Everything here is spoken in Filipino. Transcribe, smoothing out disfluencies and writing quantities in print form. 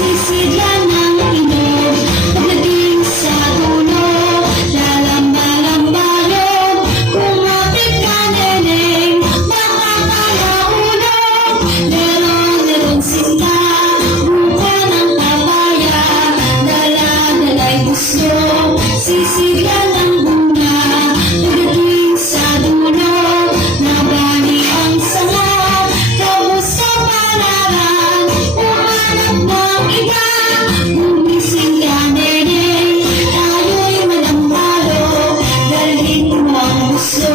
Sisidlan ng inog, pagdating sa dulo, lalamba-lambayon, kumapit ka neneng, makakalaulog, meron sinta, buka ng papaya, dala-dala'y gusto, sisidlan ng bunga, pagdating sa dulo, nabani ang sanga, kabos sa palaran, umanap ng iba, gumising ka neneng, tayo'y manambalo, dalhin mo ang gusto,